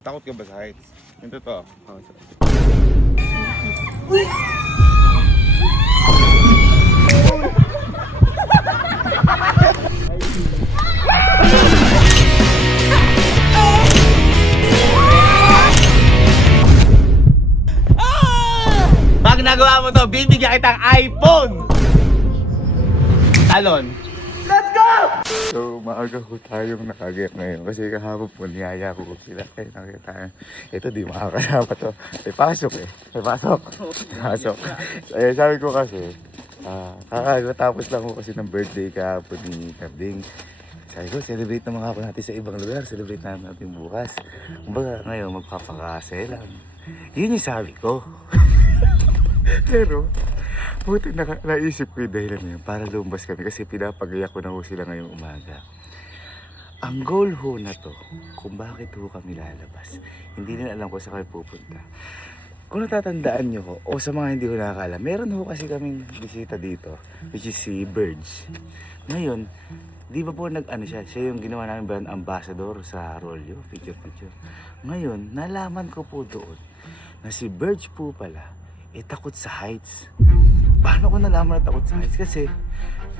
Takot ka ba sa heights? Yung totoo. Uy! Pag nagawa mo to, bibigyan kitang iPhone! Talon. Let's go! So, maaga ko tayong nakagaya ngayon kasi kahapon po niyaya ko sila. Kaya nakita ito di makakasama to. May pasok eh. May pasok. Pasok. Eh, sabi ko kasi, kakatapos lang ko kasi ng birthday kahapon ni Karding. Sabi ko, celebrate naman ako natin sa ibang lugar. Celebrate natin bukas. Kumbaga ngayon, magpapakasaya lang. Yun yung sabi ko. Pero, buti naisip ko yung dahilan niya para lumabas kami kasi pinapagayak ko na ho sila ngayong umaga. Ang goal ho na to, kung bakit ho kami lalabas, hindi nila alam kung saan kami pupunta. Kung natatandaan nyo ho, o sa mga hindi ho nakakala, meron ho kasi kaming bisita dito, which is si Birds. Ngayon, di ba po nag-ano siya yung ginawa namin brand ambassador sa Rolyo, picture. Ngayon, nalaman ko po doon na si Birds po pala, takot sa heights. Paano ko nalaman na takot sa heights? Kasi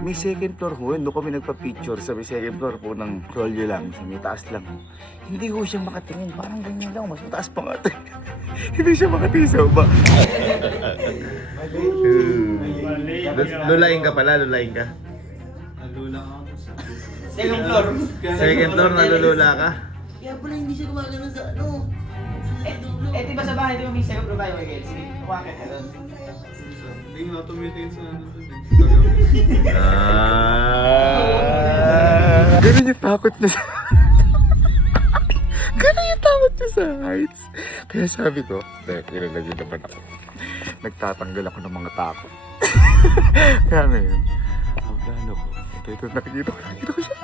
may second floor ho, doon kami nagpa-picture sa may second floor po ng Rolyo lang, sa may taas lang ho. Hindi ho siya makatingin, parang ganyan lang, mas mataas pa nga ito. Hindi siya makatingin sa baba. Lulaing ka pala, lulaing ka. Second floor. Second floor, nalulula ka. Kaya pala hindi siya gumagano sa ano. Diba sa bahay, di ba may second floor tayo, Miguel? Sige, kumakit ka doon. Hindi nga tumitingin sa ano doon eh. Ganun yung takot niya sa... Ganun yung takot niya sa heights. Kaya sabi ko, ilalagay naman ako. Nagtatanggal ako ng mga takot. Kaya ngayon, ang plano ko, ito, nakikita ko siya.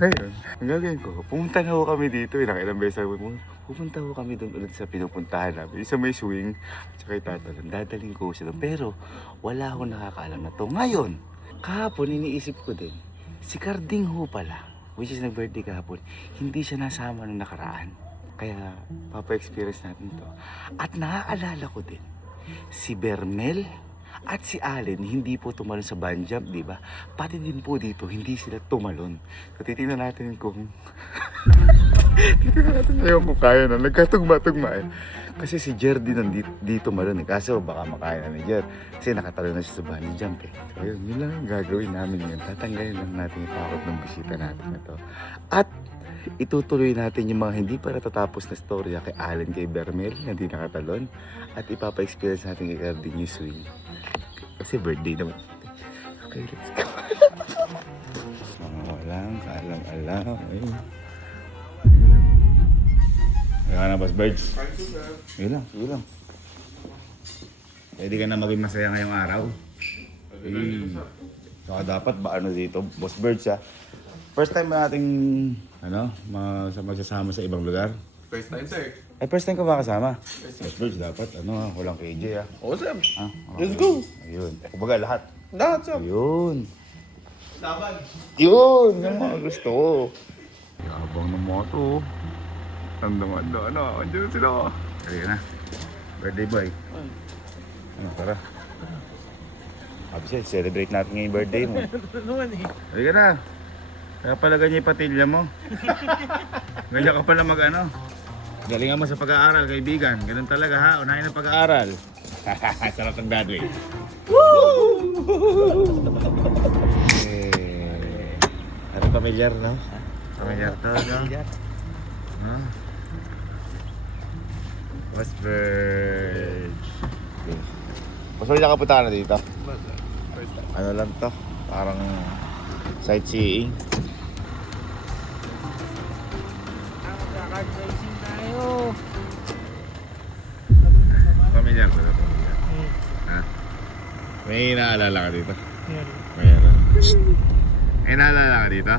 Ngayon, ang gagawin ko, pumunta na ho kami dito. Ilang beses ako, pupunta ho kami doon ulit sa pinupuntahan namin. Isa may swing, at saka itatalon. Dadaling ko siya doon. Pero, wala akong nakakaalam na to. Ngayon, kahapon, iniisip ko din, si Karding ho pala, which is nag-birthday kahapon, hindi siya nasama nung nakaraan. Kaya, papa-experience natin to. At naaalala ko din, si Bermel at si Allen hindi po tumalon sa bungee jump, di ba? Pati din po dito, hindi sila tumalon. So, titingnan natin kung... titingnan natin ngayon kung kaya na. Nagkatugma-tugma eh. Kasi si Jer din dito tumalon eh. Kaso baka makaya na ni Jer. Kasi nakatalon na siya sa bungee jump eh. So, yun lang ang gagawin namin yun. Tatanggalin lang natin yung takot ng bisita natin na to. At itutuloy natin yung mga hindi pa natatapos na storya kay Allen, kay Bermel na hindi nakatalon. At ipapa-experience natin kay Carding yung swing. Kasi birthday naman. Okay, let's go. Mga walang kaalam-alam. Kaya na, Boss Birds. Sige lang. Pwede ka na maging masaya ngayong araw. Saka dapat ba ano dito, Boss Birds ha? First time ba nating magsasama sa ibang lugar? First time, sir. Ay, first time ka ba kasama? Boss Birds, dapat walang KJ ha? Awesome. Let's go! Ayun. Kumbaga lahat. Lahat, sir. Ayun. Laban. Yun! Yung mga gusto ko. Yabang ng mga to. Tanda-manda na. Andiyan sila. Kaya na. Birthday boy. Tara. Absent, celebrate natin ngayong birthday mo. Halika na. Kaya pala ganyan yung patilya mo. Ganyan ka pala mag-ano. Galingan mo sa pag-aaral, kaibigan. Ganun talaga ha. Unahin ang pag-aaral. Sarap ng dadway. Ano pamilyar, no? Pamilyar to, no? Huh? Boss Bird. Okay. Boss Bird, nakapunta ka na dito? First time. Ano lang to? Parang sightseeing. Kaka-racing tayo. Pamilyar ba ito? Ha? May naalala ka dito? Mayroon. May naalala ka dito?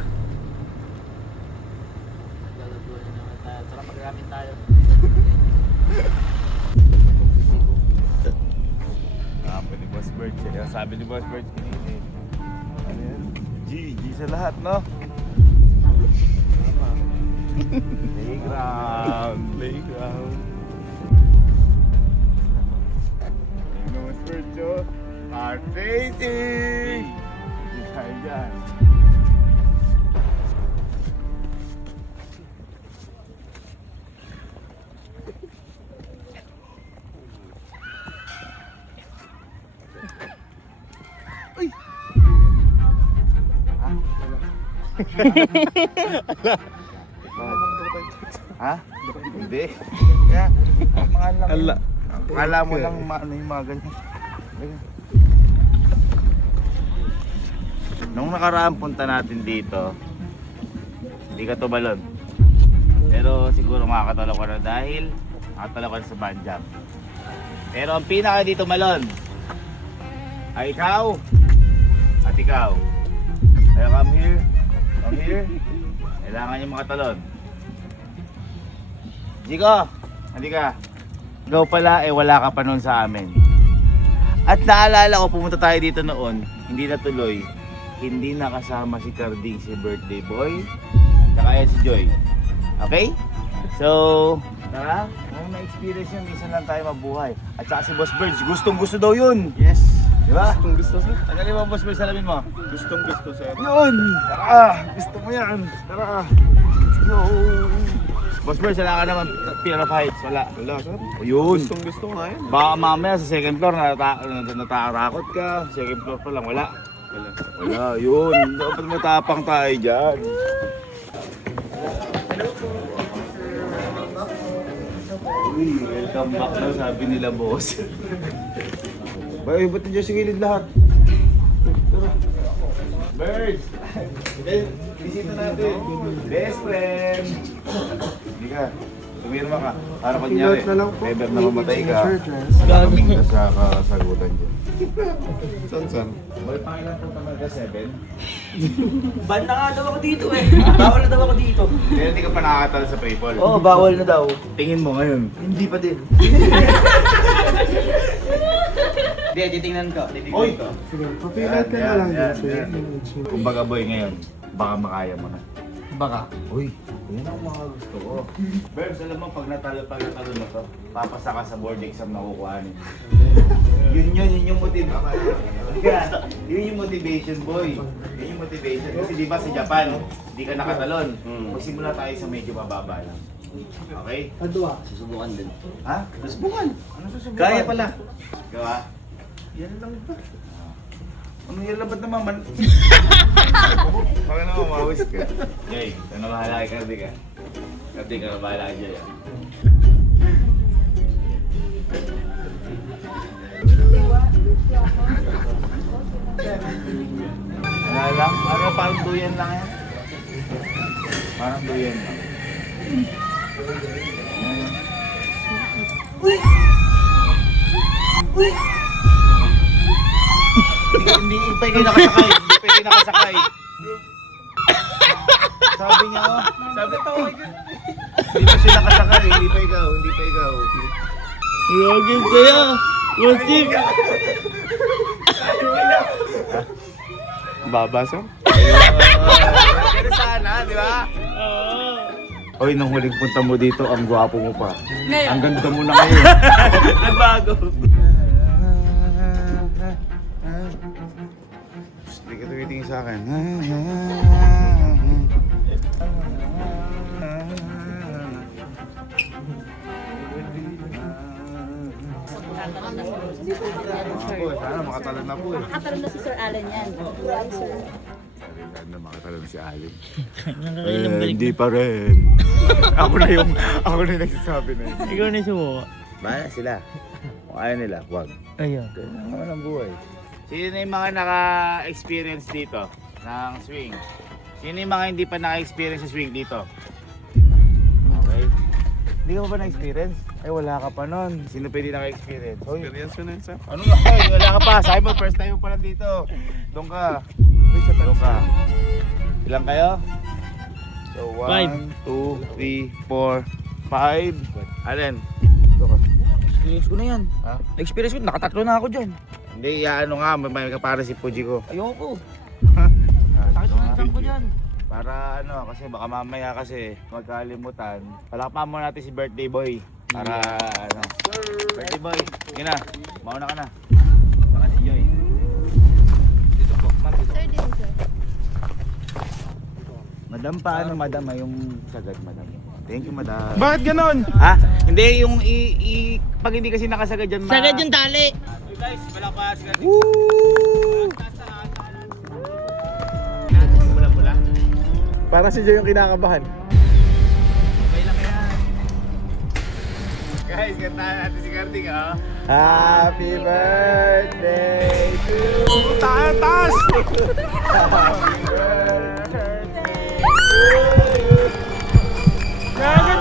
Lalabuan na naman tayo. Saka pag-ramin tayo. Ni Boss Bird. Kaya sabi ni Boss Bird kanina. Ano yan? G sa lahat, no? Playground. Ano mas Virgo? Art racing! Ay, dyan. Ha? Hindi. Kaya, ang mga lang. Akala mo lang ano yung mga ganyan. Ganyan. Nung nakaraang punta natin dito, hindi ka tumalon. Pero siguro makakatalo ka na dahil makatalo ka na sa banjam. Pero ang pinaka dito malon ay ikaw at ikaw. Kaya come here. Come here. Kailangan niyo makatalon. Jiko, halika. Ikaw pala, wala ka pa noon sa amin. At naalala ko, pumunta tayo dito noon, hindi natuloy. Hindi nakasama si Carding, si birthday boy. Tsaka yan si Joy. Okay? So, tara, ma-experience yun. Minsan lang tayo mabuhay. At saka si Boss Birds, gustong gusto daw yun. Yes. Diba? Gustong gusto, sir. Tagalin mo, Boss Birds, salamin mo. Gustong gusto, sir. Yun! Tara! Gusto mo yan! Tara! Let's go! Boss Birds, wala ka naman fear of heights. Wala. Wala, sir. O yun! Gustong gusto ko nga yan. Baka mamaya sa second floor natatakot ka. Second floor pa lang, wala. Wala. Wala, yun. Dapat matapang tayo dyan. Uy, welcome back na sabi nila, boss. Bay, ba't nandiyan sa gilid lahat? Birds! Bisita natin. Best friend! Hindi ka. Tumirma ka. Para kunyari, never na mamatay ka. Kaming ka sa kasagutan dyan. San? Boy, pangilan po naman ka? 7? Ban na nga daw ako dito eh. Bawal na daw ako dito. Pero hindi ka pa nakakatalo sa Paypal. Oo, bawal na daw. Tingin mo ngayon. Hindi pa din. Hindi, titingnan ko. Oy! Sige, papilat ka na lang Yan, din. yan. Kumbaga boy ngayon, baka makaya mo na. Baka. Uy, yan ang mga gusto ko. Berbs, alam mo, pag natalo na to, papasa ka sa board exam na kukuhanin. Yun yung motivation. Yun yung motivation, boy. Yun yung motivation. Kasi di ba sa Japan, hindi ka nakatalon. Magsimula tayo sa medyo mababa lang. Okay? Adwa. Susubukan din. Ha? Susubukan. Ano susubukan? Kaya pala. Gawa? Yan lang ba? Ano yan labat naman? Baka naman mawis ka. Jay, ano bahala kay Cardi ka? Cardi ka, bahala kay Jay. Ano lang? Ano parang duyan lang yan? Parang duyan lang. Hindi pa kayo nakasakay. Hindi pa kayo nakasakay. Sabi niya, oh. Sabi to. Hindi pa siya nakasakay. Hindi pa ikaw. Hindi pa ikaw. Yogin kaya. Wasip. Babasa? Pero sana, di ba? Oy, nung huling punta mo dito, ang gwapo mo pa. Ang ganda mo na ngayon. Nagbago. Hindi ka tumitingin sa akin. Sana makatalon na po eh. Nakatalon na si Sir Alan yan. Sir. Sana makatalon si Alin. Nakakailang balik Hindi pa rin. ako na yung nagsasabi na yun. Ikaw na sumuha. Bahala sila. Kung ayaw nila, huwag. Ayun. Ganyan naman ang buhay. Sino yung mga naka-experience dito ng swing? Sino yung mga hindi pa naka-experience sa swing dito? Okay. Hindi ka pa na-experience? Ay, wala ka pa nun. Sino pwede naka-experience? Hoy, Experience mo na yun, sir. ano nga? Ay, wala ka pa. Sabi mo, first time mo pa lang dito. Doon ka. Doon ka. Ilan kayo? So, 1, 2, 3, 4, 5. Alin? Doon ka. Experience ko na yan. Ha? Experience ko, nakatatlo na ako dyan. Hindi, ano nga, may kapara si Puji ko. Ayoko. Ah, Sakit na ko dyan. Para ano, kasi baka mamaya kasi magkalimutan. Palakpakan muna natin si birthday boy. Para ano. Birthday boy, sige na. Mauna ka na. Baka si Joy. Dito po, ma'am. Dito. Sir, dito sir. Madam, paano madam? Yung sagad, madam. Thank you, madam. Bakit ganon? Ha? Hindi, yung pag hindi kasi nakasagad dyan, Sagad yung tali. Guys, palakpakan si Gardy. Pula-pula. Para si Jay yung kinakabahan. Okay lang yan. Guys, kantahan natin si Gardy, ha? Happy birthday to you. Taas! Nagantas! Happy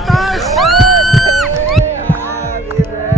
birthday.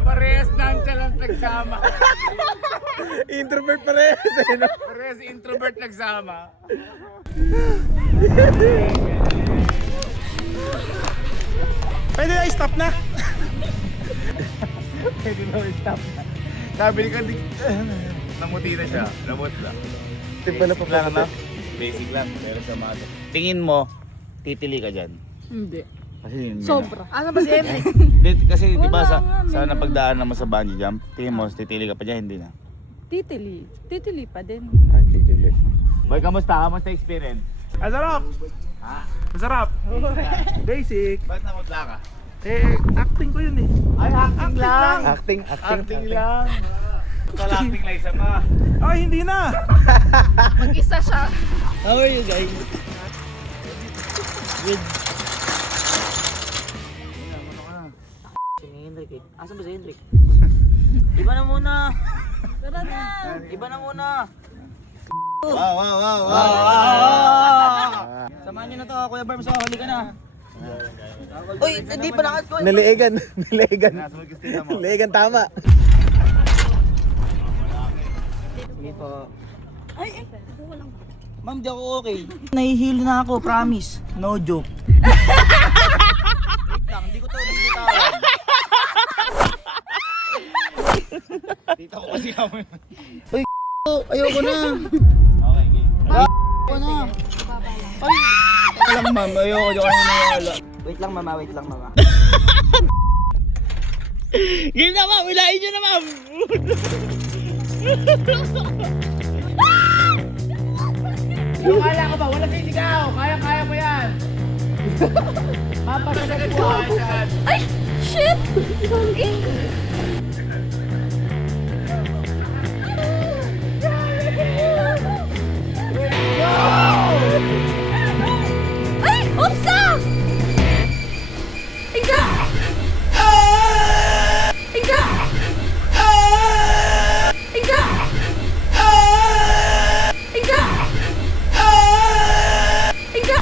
Parehas nonchalant nagsama. Introvert pa rin. Parehas introvert nagsama. Pwede na i-stop na. Pwede na stop na. Sabi ni Gardy, namuti na siya. Namut lang. Timpa na Basic lang, no? Basic lang. Pero sa mga tingin mo, titili ka dyan. Hindi. Kasi yun Sobra. Ano ba si Henry? Kasi di ba Wala sa nga, napagdaan naman sa bungee jump, tingin mo, titili ka pa dyan, hindi na. Titili. Titili pa din. Ah, titili. Boy, kamusta? Kamusta experience? Masarap. Masarap. Basic. Ba't namutla ka? Acting ko yun eh. Ay, acting lang! Acting. Acting lang! Total acting lang isa pa. Ay, hindi na. Mag-isa siya. How are you guys? Good. Si Henrik eh. Asan ba si Henrik? Iba na muna! Tara na. Iba na muna! Wow! Samahan niyo na to, Kuya Barb. So, huli ka na. Uy, hindi pa nakas ko. Naliigan. Naliigan. Nasa magkastita mo. Naliigan tama. Sige po. Ay, walang. Ma'am, di ako okay. Nahihilo na ako, promise. No joke. Wait lang, hindi ko to bitawan. Tita ko kasi kami. Ayoko na. Okay, game. Ayoko na. Ay, teka lang ma'am, ayoko na wala. Wait lang mama. Game na ma'am, ilahin nyo na ma'am. Yung kala ko ba? Wala sisigaw! Kaya mo yan! Papasagat ko! Ay! Shit! Ay! Opsa! Ika! Ika! Ika! Ika! Ika! Ika!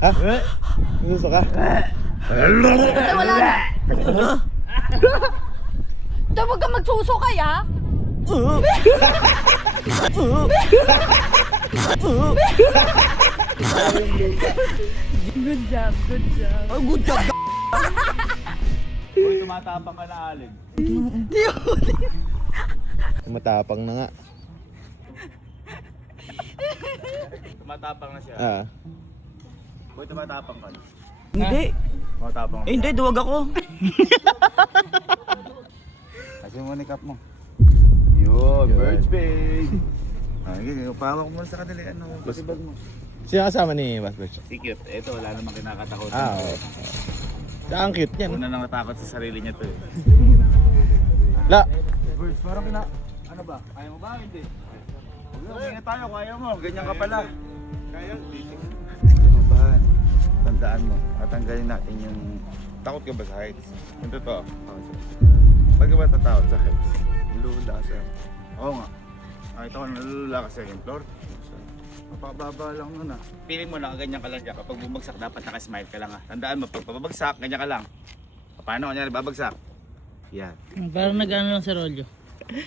Ha? Gusto ka? Ay, wala na. Daw wag kang magsusukay, ha? Good job, good job. Oh, good job. Uy, tumatapang ka na, Alin. Matapang na nga. Tumatapang na siya. Ah. Uy, tumatapang ka na. Hindi. Tumatapang Eh, hindi, duwag ako. Kasi mo ni cup mo. Yun, birds big. Okay, pawak mo sa kanila, ano, kasi bag mo. Sino kasama ni Boss Birch? Sikip, ito wala namang kinakatakot. Oo. Ang cute niyan. Una nang natakot sa sarili niya to eh. La. Birds, parang ano ba? Kaya mo ba? Hindi. Huwag tayo, kaya mo. Ganyan ka pala. Kaya, Kabahan, tandaan mo, tatanggalin natin yung... Takot ka ba sa heights? Yung totoo. Pag ka ba tatakot sa heights? Nilulula ka sa... Oo nga. Nakita ko nalulula ka sa second floor. Mapababa lang nun ah. feeling mo nakaganyan ka lang dyan. Kapag bumagsak, dapat nakasmile ka lang ah. Tandaan mo, pag pabagsak, ganyan ka lang. Paano kanyari babagsak? Yan. Parang nag-ano lang sa rolyo.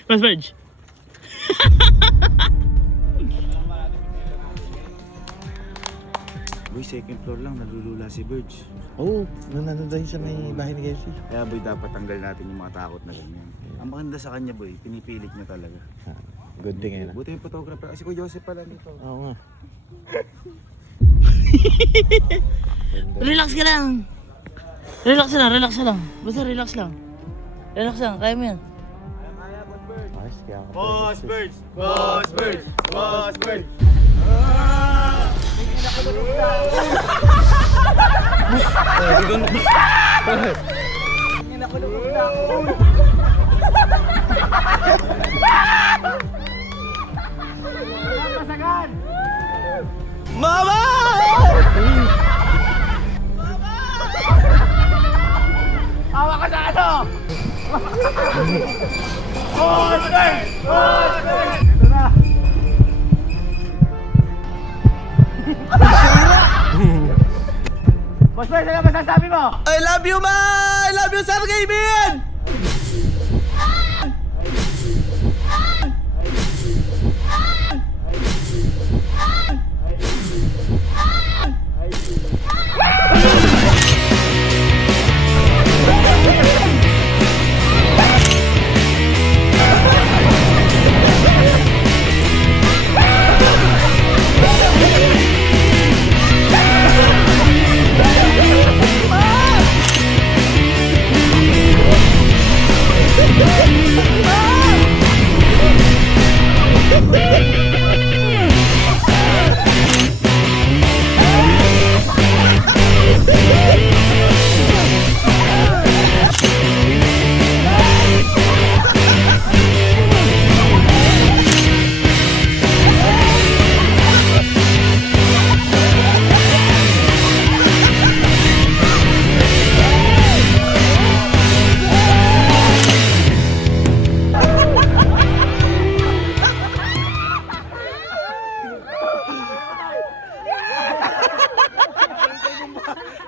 Mas Verge. Boy, second floor lang, nalulula si Verge. Oo, nandun tayo sa may bahay ni KFC. Kaya boy, dapat tanggal natin yung mga takot na ganyan. Ang maganda sa kanya boy, pinipilit niya talaga. Good thing eh na. Buti yung photographer. Kasi ko Joseph pala nito. Oo nga. Relax ka lang. Relax lang, relax lang. Basta relax lang. Relax lang, kaya mo yan. Ayos, kaya ako. Boss Birds! Boss Birds! Boss Birds! Boss Birds, ano masasabi mo? I love you, ma! I love you, Sir Kevin!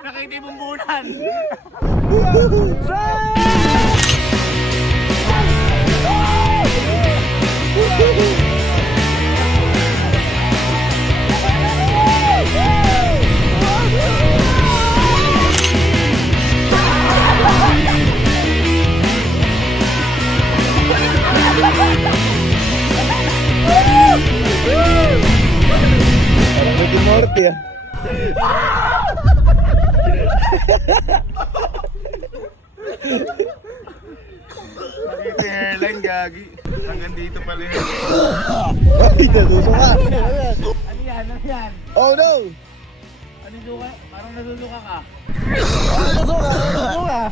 Nakitibumbunan! Ricky Morty ah. Nakita yung hairline, gagi. Hanggang dito pala yun. Ay, naluso ka. Ano yan? Ano yan? Oh no! Ano suka? Parang naluluka ka. Naluso ka! Naluso ka!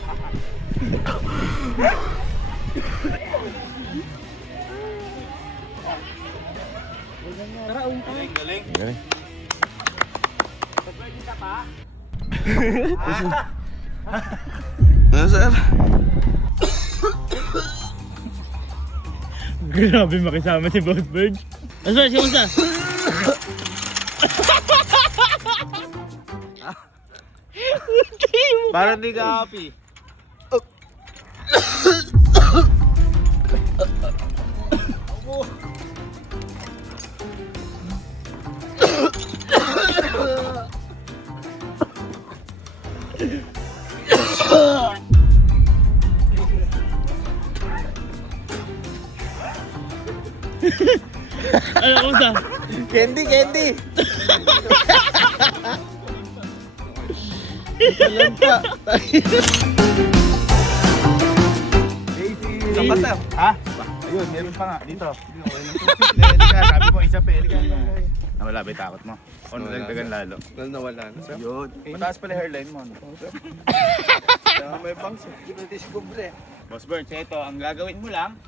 Galing, galing. Galing. Ano sir? Grabe makisama si Boss Bird. Mas Verge, kamusta? Parang di ka happy. Candy, candy! Sapat na. Ha? Ayun, meron pa nga. Dito. Hindi ka, sabi mo isa pa. Hindi ka. Nawala ba yung takot mo? O nadagdagan lalo? Nawala na, sir. Yun. Mataas pala hairline mo. No? May bangs. Hindi na discover eh. Boss Burns, ito, ang gagawin mo lang,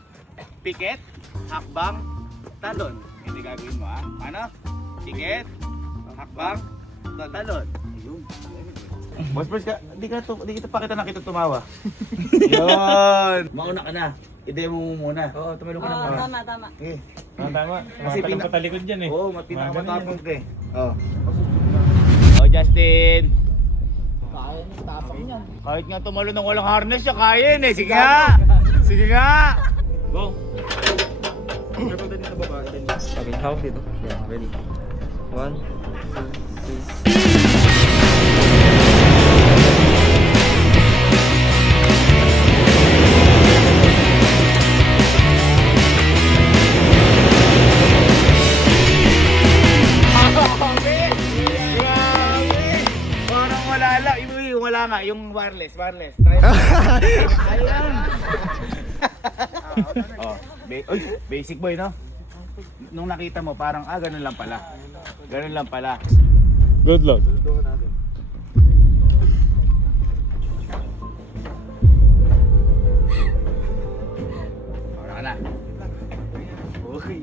pikit, hakbang, talon. Hindi gagawin mo, ha? Ano? Pikit, hakbang, talon. Ayun. Boss Burns, di kita pa kita nakita tumawa. Yun! Mauna ka na. I-demo mo muna. Oo, tumalo ka na muna. Tama, tama. Okay. Tama. Kasi patalikod dyan eh. Oo, pinakamatapang ka eh. Oo. Oh, Justin! Kaya ng tapang yan. Kahit nga tumalo ng walang harness siya, kaya yun eh. Sige nga! Sige nga! Go! Triple din sa baba. Okay, hawak dito. Yeah, ready. 1, 2, 3. Grabe! Grabe! Parang wala lang. Yung wala nga, yung wireless. Try mo. Ayan! Oh, uy, basic boy, no? Nung nakita mo, parang, ganun lang pala. Ganun lang pala. Good luck. Wala ka na. Uy.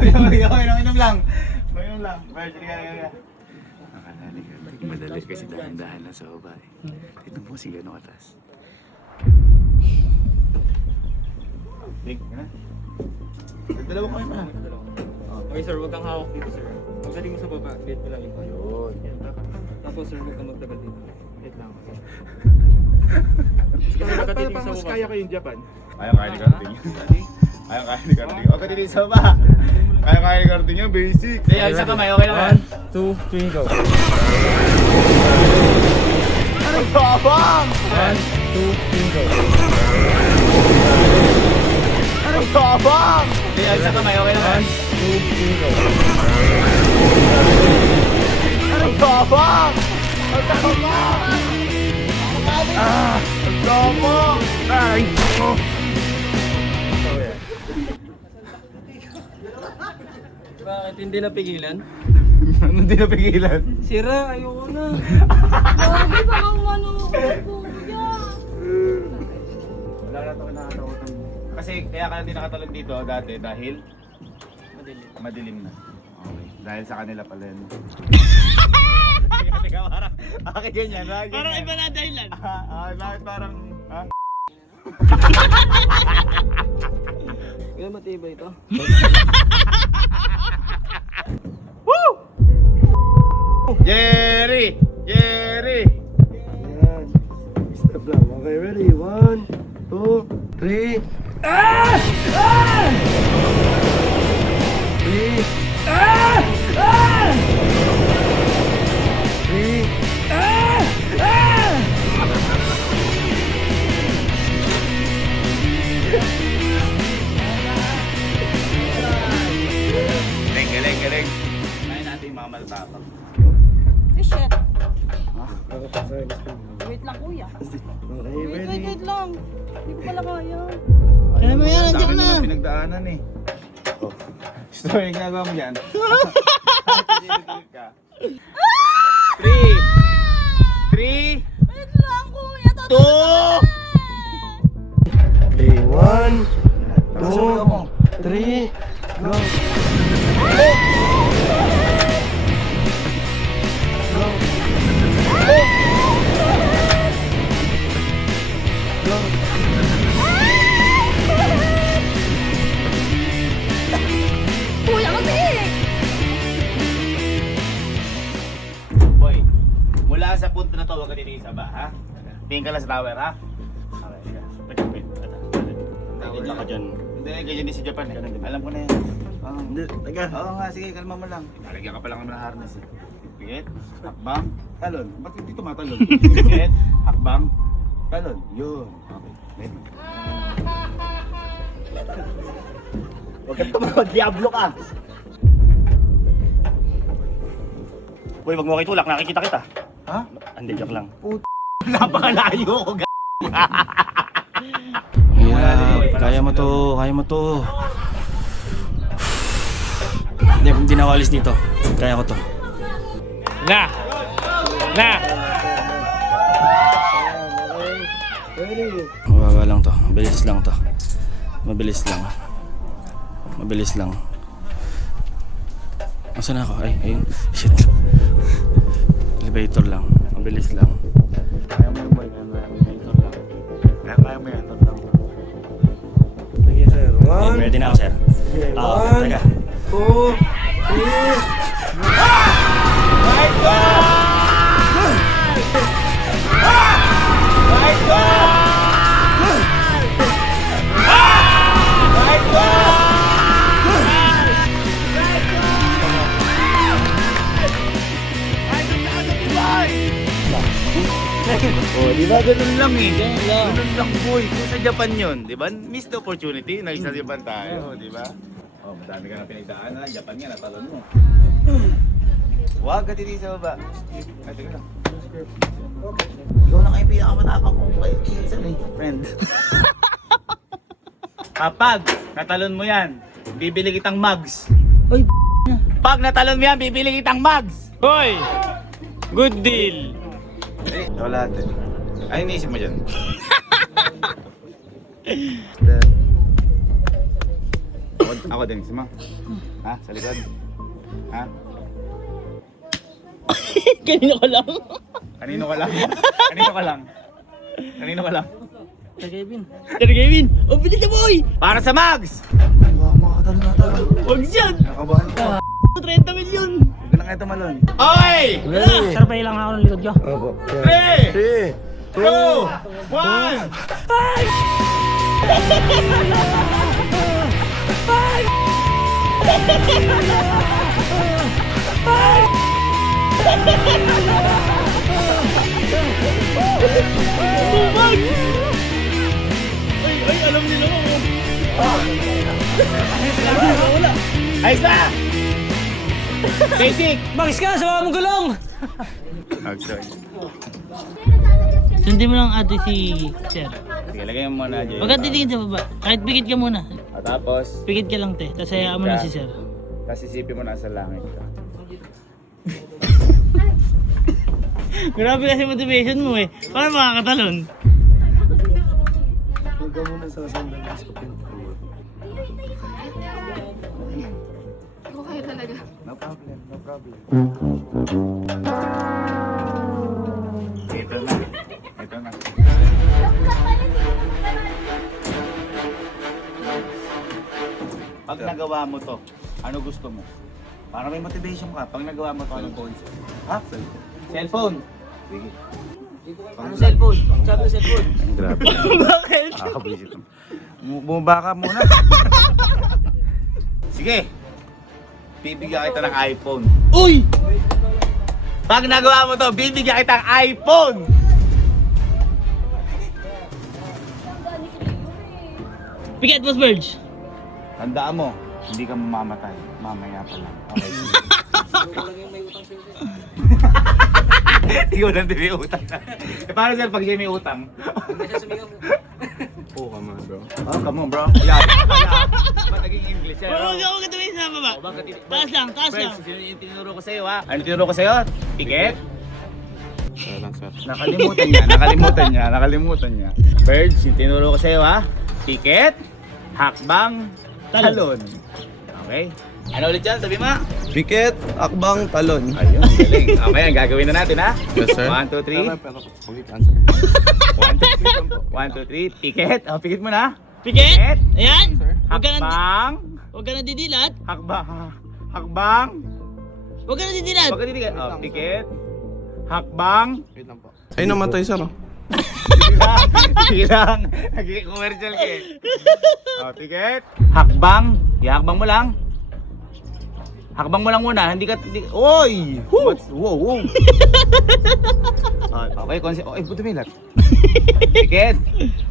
Inom lang. Inom lang. Madali kasi dahan-dahan lang sa baba eh. Tignan mo si gano'ng atas. Big, na. Dalawa kami pa. Okay sir, huwag kang hawak dito sir. Pagdating mo sa baba, bait mo lang ito. Yun. Tapos sir, huwag kang magtagal dito. Bait lang ako. Paano mas kaya ko yung Japan? Kaya ni Carding. Kaya ni Carding. Huwag ka din sa baba. Kaya ni Carding yung basic. Kaya sa kamay, okay lang yan. 1, 2, 3, go. Ang tabang! 1, 2, 3, go. Ang tabang! Kaya sa kamay, okay lang yan. 1, 2, 3, go. Ang tabang! Ang tabang! Ang tabang! Ay! Bakit hindi napigilan? Ano di napigilan? Sira, ayoko na. Grabe, baka umano ako, kuya. Wala na ito kinakatakutan. Kasi kaya ka hindi nakatalon dito dati dahil madilim na. Okay. Dahil sa kanila pala yun. Teka, parang bakit ganyan? Parang iba na dahilan. Bakit parang... Ha? Kaya matibay ito. Jerry! Jerry! Yan. Step lang. Okay, ready? 1, 2, 3. 3. Galing. Kaya natin yung mga matatapang. Eh, shit. Wait lang, kuya. Okay, ready? Wait lang. Hindi ko pala kaya. Kaya mo yan, nandiyan na. Pinagdaanan eh. Oh. Story yung ginagawa mo dyan. 3 Wait lang, kuya. 2 Okay, 1, 2, 3. Go. Kuya, kasi. to, huwag ka titingin sa ba, ha? Tingin ka lang sa tower, ha? Okay, Wala ka dyan. Hindi, ganyan din si Japan. Alam ko na yan. Hindi, taga. Oo nga, sige, kalma mo lang. Lalagyan ka pa lang kami ng harness eh. Pikit, hakbang, talon. Ba't hindi tumatalon? Pikit, hakbang, talon. Yun. Okay, ready. Huwag ka tumawag, Diablo ka! Uy, wag mo kayo tulak, nakikita kita. Ha? Hindi, joke lang. Napakalayo ko, g***. Kaya mo to, kaya mo to. Hindi na ako alis dito. Kaya ko to. Okay. Ready? Mababa lang to. Mabilis lang to. Mabilis lang. Mabilis lang. Nasaan ako? Ay, ayun. Shit. Elevator lang. Mabilis lang. Kaya mo yung boy, elevator lang. Kaya mo yan, lang. Sige, sir. Okay, ready na ako, sir. Sige, Ah, teka. 2, 3. Oh, di ba ganun lang eh. Ganun lang boy. Kung sa Japan yun, di ba? Missed opportunity. Nasa Japan tayo, di ba? Oh, madami ka na pinagdaanan. Japan nga, natalon mo. Huwag ka titi sa baba. Ay, teka lang. Ikaw na kayo pinakamatapang ko kayo. Minsan eh, friend. Kapag natalon mo yan, bibili kitang mugs. Uy, Pag natalon mo yan, bibili kitang mugs. Hoy! Good deal! Wala natin. Ay, iniisip mo dyan. Ako din, sama. Ha? Sa likod? Ha? kanina ko lang. Kanino ka lang? Kanino ka lang? Kanino ka lang? Sir Kevin. Sir Kevin! Oh, bilis na boy! Para sa mugs! Huwag dyan! Nakabahan ka. 30 million! Huwag ka na kayo tumalon. Okay! Sir, pahilang ako ng likod ko. Opo. 3, 2, 1! Ay, alam nila mo. Ayos na! Basic! Max ka, sama mong gulong! Sorry. Sundin mo lang ate si Sir. Sige, lagay mo muna dyan. Huwag ka titingin sa baba. Kahit pikit ka muna. At tapos, Pikit ka lang te. Tapos hayaan mo na si Sir. tapos isipin mo nasa langit ka. Grabe kasi motivation mo eh. Paano makakatalon? Huwag ka muna sa sandal sa pinto. Ako kayo talaga. No problem, no problem. Ito na. Ito na. Pag nagawa mo to, ano gusto mo? Para may motivation ka. Pag nagawa mo to, anong phone? Ha? Cellphone. Sige. Ano cellphone? Sabi ko cellphone. Grabe. Bakit? Nakakabwisit. Bumaba ka muna. Sige. Bibigyan kita ng iPhone. Uy! Pag nagawa mo to, bibigyan kita ng iPhone! Pikit, Boss Verge. Tandaan mo, hindi ka mamamatay. Mamaya pa lang. Okay. Ikaw lang din may utang. Eh paano sir pag siya may utang? Oo ka man, bro. Oh, come on bro. Yeah. Ba't naging English yan? Huwag ako katabi sa baba. Taas lang, taas lang. Friends, sino yung tinuro ko sa'yo ha? Ano tinuro ko sa'yo? Ticket? Nakalimutan niya. Birds, yung tinuro ko sa'yo ha? Ticket, hakbang, talon. Okay? Ano ulit yan? Sabi mo? Piket, akbang, talon. Ayun, galing. Okay, ang gagawin na natin ha? Yes, sir. 1, 2, 3. Pero, pagit answer. 1, 2, 3. Ticket. O, pikit mo na. Pikit! Ayan! Huwag ka na, Hakbang. huwag ka na didilat. Hakbang. Huwag ka na didilat. Huwag ka titigil. O, pikit. hakbang, Ay, namatay sir. sige lang, nag-commercial ka eh. Oh, ticket, hakbang, ihakbang mo lang. Hakbang mo lang muna, hindi ka, oy! Wow, wow. Okay, oy, puto milat. Ticket,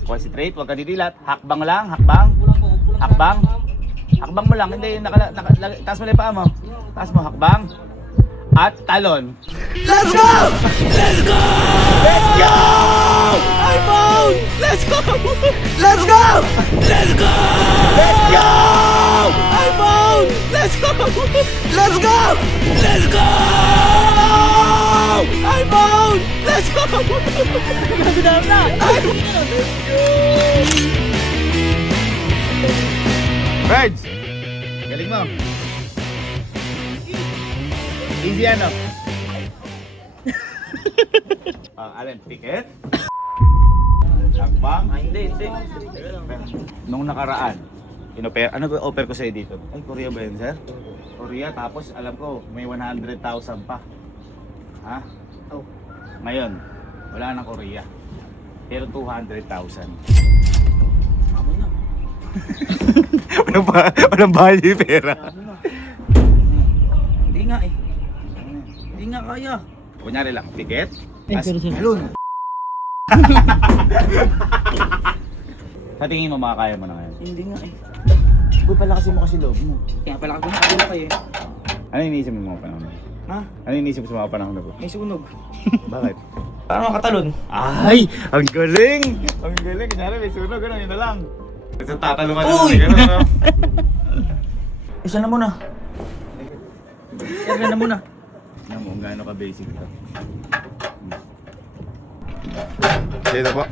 concentrate, huwag ka didilat. Hakbang lang, hakbang. Hakbang. Hakbang mo lang, hindi, taas mo lang yung paa mo. Taas mo, hakbang. At talon. Let's go! Let's go! Let's go! iPhone! Let's go! Let's go! Let's go! Let's go! iPhone! Let's go! Let's go! Let's go! iPhone! Let's go! Gagawin na! Birds! Galing mo. Easy ano? Alin, ticket? Hakbang? Hindi. Nung nakaraan, ano ba offer ko sa'yo dito? Ay, Korea ba yun, sir? Korea, tapos alam ko, may 100,000 pa. Ha? Oh. Ngayon, wala na Korea. Pero 200,000. Amo na. Walang value yung pera. Hindi nga eh. Hindi nga kaya. Kunyari lang, ticket? Talon. Sa tingin mo, makakaya mo na ngayon? Hindi nga eh. Uy, pala kasi mo kasi loob mo. Kaya pala ako nakakala kayo eh. Ano iniisip mo mga panahon na? Ha? Ano iniisip mo sa mga panahon na po? May sunog. Bakit? Paano makatalon? Ay! Ang galing! Ang galing! Kunyari may sunog, gano'n, yun na lang. Kasi tatalungan na Uy! lang, gano'n, ano? Isa na muna. Isa na muna. Tignan mo kung gaano ka-basic ito. Dito po.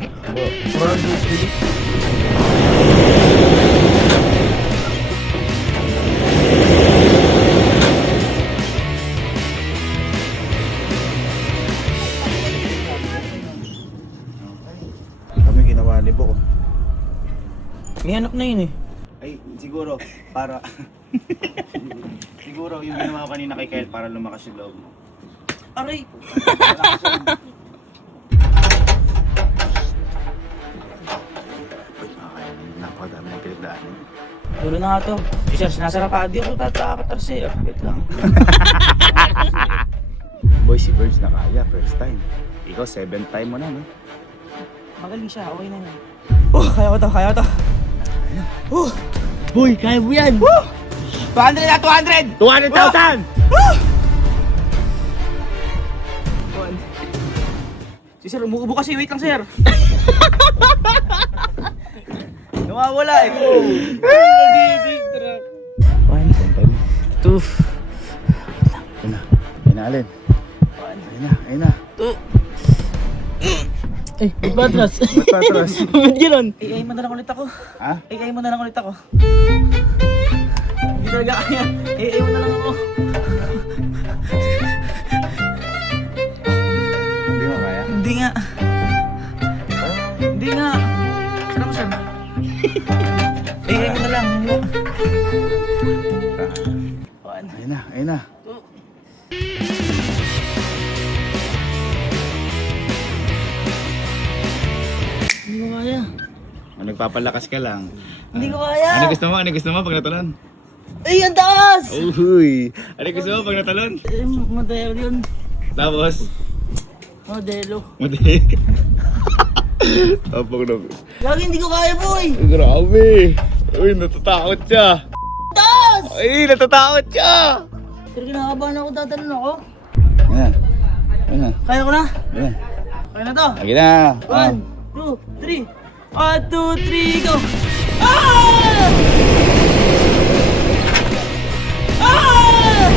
Kami ginawa ni Bo. May hanap na yun eh. Ay, siguro, para... siguro yung ginawa ko kanina kay Kyle para lumakas yung loob mo. Aray! Uy, makakaya na yun. Napakadami ng pinagdaan. Tulo na nga to. Isa, sinasarap pa. Di ako tatakatarsi eh. Wait lang. Boy, si Birds na kaya, first time. Ikaw, 7th time mo na, no? Magaling siya. Okay na yan. Kaya ko to. Kaya ko to. Boy, kaya mo yan. 200 na! 200! 200,000! Si sir, umuubo kasi. Wait lang, sir. Nawawala eh. 1, 2, ayun na. Ayun na, Alin. Ayun na, ayun na. Eh, ba't ba atras? Ba't pa atras? Ba't gano'n? AI mo na lang ulit ako. Ha? AI mo na lang ulit ako. Hindi talaga kaya. AI mo na lang ako. Hindi mo kaya? Hindi nga. Hindi nga. Sana mo, sir? AI mo na lang. Ayun na, ayun na. Hindi ko kaya. Nagpapalakas ka lang. Hindi ko kaya. Ano gusto mo? Ano gusto mo pag natalon? Ay, ang taas! Uy! Ano gusto mo pag natalon? Modelo yun. Tapos? Modelo. Mati. Tapos na. Lagi hindi ko kaya, boy! Grabe! Uy, natatakot siya! Taas! Ay, natatakot siya! Pero kinakabahan ako, tatalon ako. Ayun na. Ayun na. Kaya ko na. Ayun na. Kaya na to. Lagi na. 1, 2, 3. 1, 2, 3, go! Ah! Ah!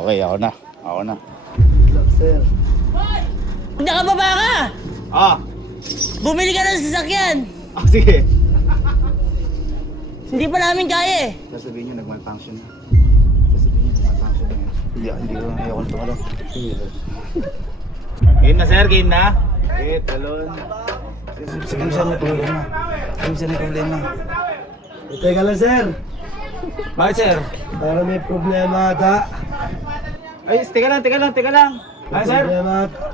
Okay, ako na. Ako na. Sir. Nakababa ka! Ah! Bumili ka ng sasakyan! Ah, sige. Hindi pa namin kaya eh. Sasabihin nyo, nag-malfunction na. Sasabihin nyo, nag-malfunction na. Hindi ko ayoko na tumalon. Game na, sir. Game na. Okay, talon. Sige, saan may problema? Sige, saan may problema? Teka lang, sir. Bakit, sir? Para may problema ata. Ay, teka lang. May sir? problema ata.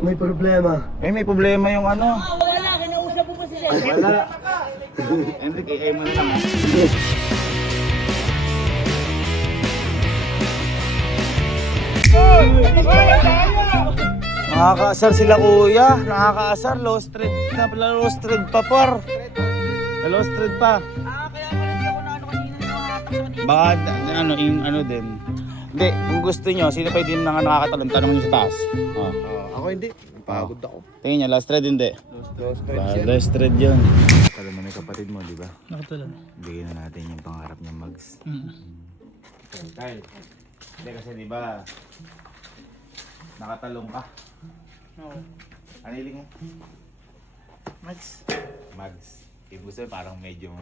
May problema. May problema yung ano. Wala, kinausap mo pa si Sir. Wala. Enrique, ay mo na lang. Nakakaasar sila kuya. Nakakaasar. Lost thread na pala. Lost thread pa par. Lost thread pa. Kaya pala hindi ako na ano kanina, nakahatak sa kanina. Baka ano, yung ano din. Hindi, kung gusto nyo, sino pa din nakakatalon, tanong nyo sa taas. Oh. Ako hindi. Pagod ako. Tingin nyo, last thread hindi. Last thread yun. Kala mo na yung kapatid mo, di ba? Nakatulad. Bigyan na natin yung pangarap niya, Mags. Kyle, hindi kasi di ba, nakatalong ka. Oo. Ano hiling mo? Mags. Mags. Yung gusto mo, parang medyo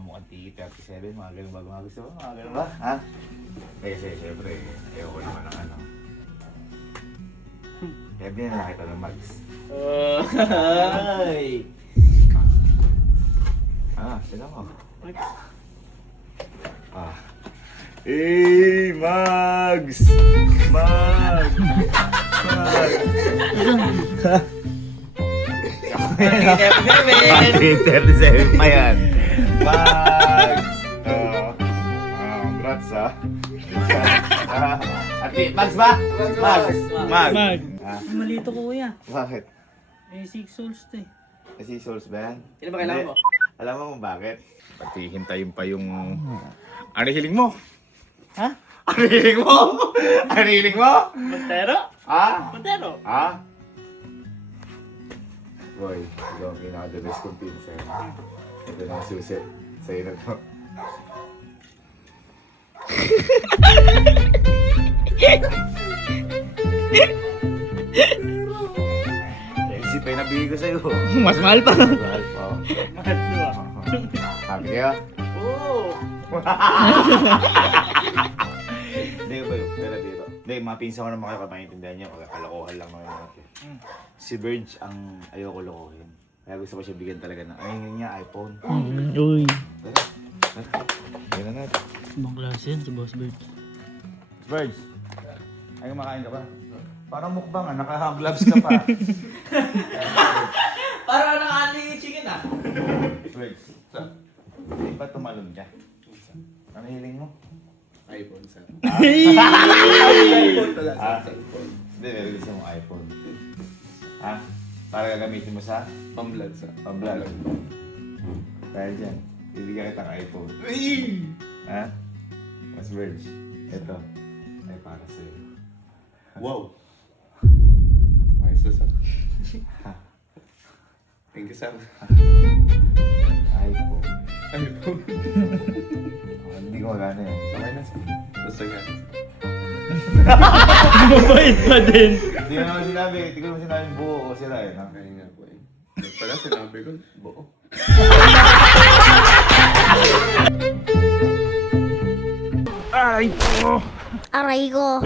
mukhang T37, mga ganun ba? Mga gusto mo? Mga ganun ba? Ha? Kasi syempre, ayoko naman ng ano. Kaya din na nakita ng Mags. Ay! Sila mo. Hey, Mags! Mags! Mags! 37 pa yan. Mags! Congrats ha. Mags ba? Mags! Mags! Malito ko kuya. Bakit? Eh, 6 souls to eh. Kasi souls ba yan? Sino ba kailangan mo? Alam mo kung bakit? Pati hintayin pa yung... Ano hiling mo? Ha? Ano hiling mo? Ano hiling mo? Montero? Ha? Montero? Ha? Boy, ikaw ang pinaka-the best kong pinsan. Ito na ang susi. Sa'yo na to. Kasi pa yung nabigay ko sa'yo. Mas mahal pa. Mahal pa. Mahal to ah. Happy ka? Oo. Hindi ba yun? Pero dito. Hindi, mga pinsan ko naman kayo maintindihan niyo. Kalokohan lang naman natin. Si Verge ang ayoko lokohin. Kaya gusto ko siya bigyan talaga ng ayun niya, iPhone. Uy. Yan na natin. Ibang klase yan si Boss Bird. Verge, ay kumakain ka ba? Parang mukbang ah, naka-gloves ka pa. Parang naka-unli chicken ah. Verge, hindi ba tumalon ka? Ano hiling mo? iPhone, sir. iPhone talaga. Hindi, pero gusto mo iPhone. Ha? Para gagamitin mo sa? Pamblad, sir. Pamblog. Dahil dyan, bibigyan kitang iPhone. Ha? Mas Verge, ito ay para sa'yo. Wow. Ayos na, sir. Thank you, sir. iPhone. iPhone. Hindi ko magana yan. Okay na, sir. Basta nga. Mabait pa din. Hindi mo naman sinabi, hindi ko naman sinabi buo o sila eh. No? Kaya nga po eh. Pala sinabi ko, buo. Aray ko.